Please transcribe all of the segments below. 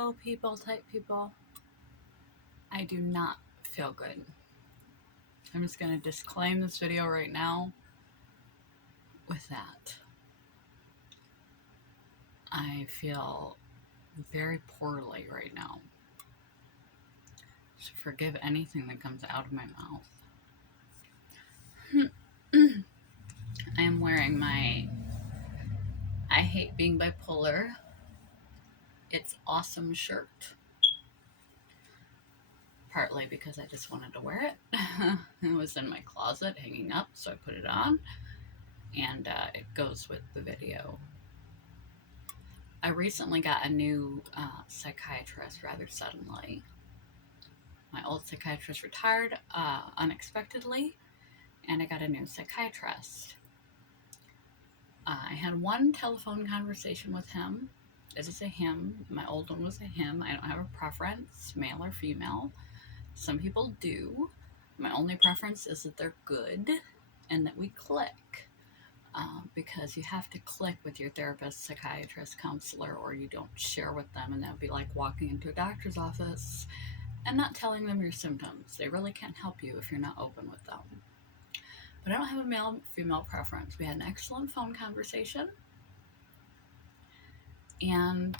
Hello, people type people. I do not feel good. I'm just going to disclaim this video right now with that. I feel very poorly right now. So forgive anything that comes out of my mouth. I am wearing my I Hate Being Bipolar. It's awesome shirt. Partly because I just wanted to wear it. It was in my closet hanging up, so I put it on. And it goes with the video. I recently got a new psychiatrist rather suddenly. My old psychiatrist retired unexpectedly, and I got a new psychiatrist. I had one telephone conversation with him. It is a him. My old one was a him. I don't have a preference, male or female. Some people do. My only preference is that they're good and that we click. Because you have to click with your therapist, psychiatrist, counselor, or you don't share with them, and that would be like walking into a doctor's office and not telling them your symptoms. They really can't help you if you're not open with them. But I don't have a male-female preference. We had an excellent phone conversation, and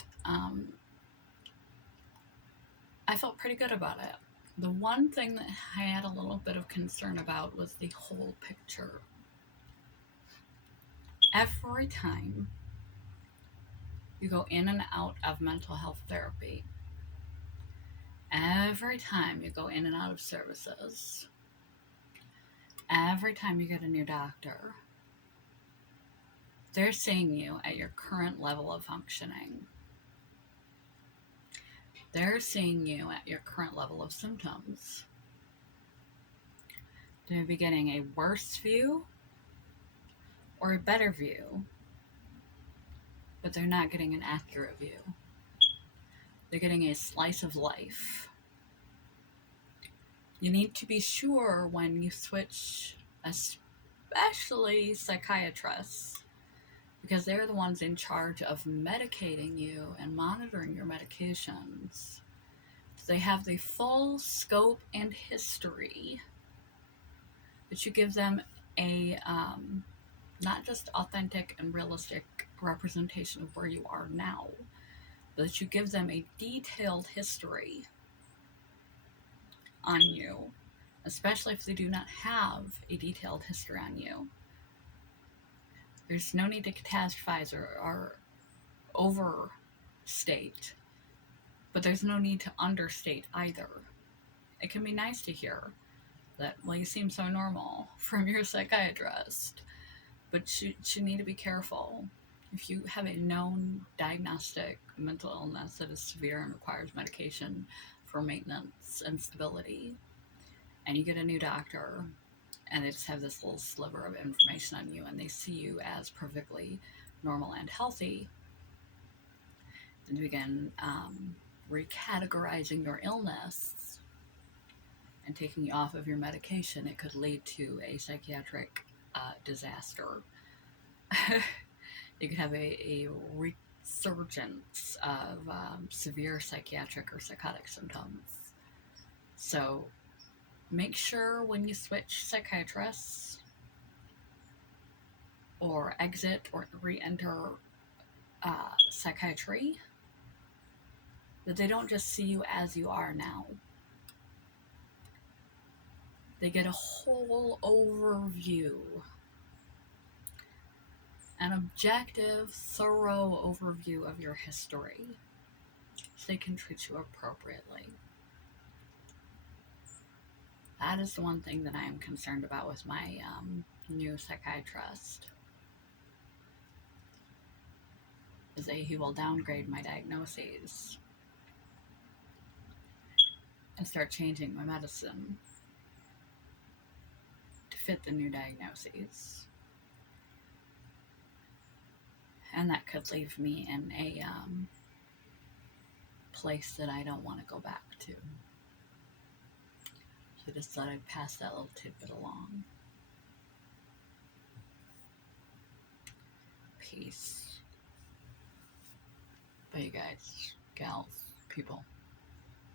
I felt pretty good about it. The one thing that I had a little bit of concern about was the whole picture. Every time you go in and out of mental health therapy, every time you go in and out of services, every time you get a new doctor, they're seeing you at your current level of functioning. They're seeing you at your current level of symptoms. They may be getting a worse view or a better view, but they're not getting an accurate view. They're getting a slice of life. You need to be sure when you switch, especially psychiatrists, because they're the ones in charge of medicating you and monitoring your medications. They have the full scope and history, that you give them a not just authentic and realistic representation of where you are now, but that you give them a detailed history on you, especially if they do not have a detailed history on you. There's no need to catastrophize or overstate, but there's no need to understate either. It can be nice to hear that, well, you seem so normal from your psychiatrist, but you need to be careful. If you have a known diagnostic mental illness that is severe and requires medication for maintenance and stability, and you get a new doctor and they just have this little sliver of information on you and they see you as perfectly normal and healthy, and you begin recategorizing your illness and taking you off of your medication, it could lead to a psychiatric disaster. You could have a resurgence of severe psychiatric or psychotic symptoms. So make sure when you switch psychiatrists or exit or re-enter psychiatry, that they don't just see you as you are now. They get a whole overview, an objective, thorough overview of your history, so they can treat you appropriately. That is the one thing that I am concerned about with my new psychiatrist, is that he will downgrade my diagnoses and start changing my medicine to fit the new diagnoses. And that could leave me in a place that I don't want to go back to. So just thought I'd pass that little tidbit along. Peace. Bye, you guys, gals. people.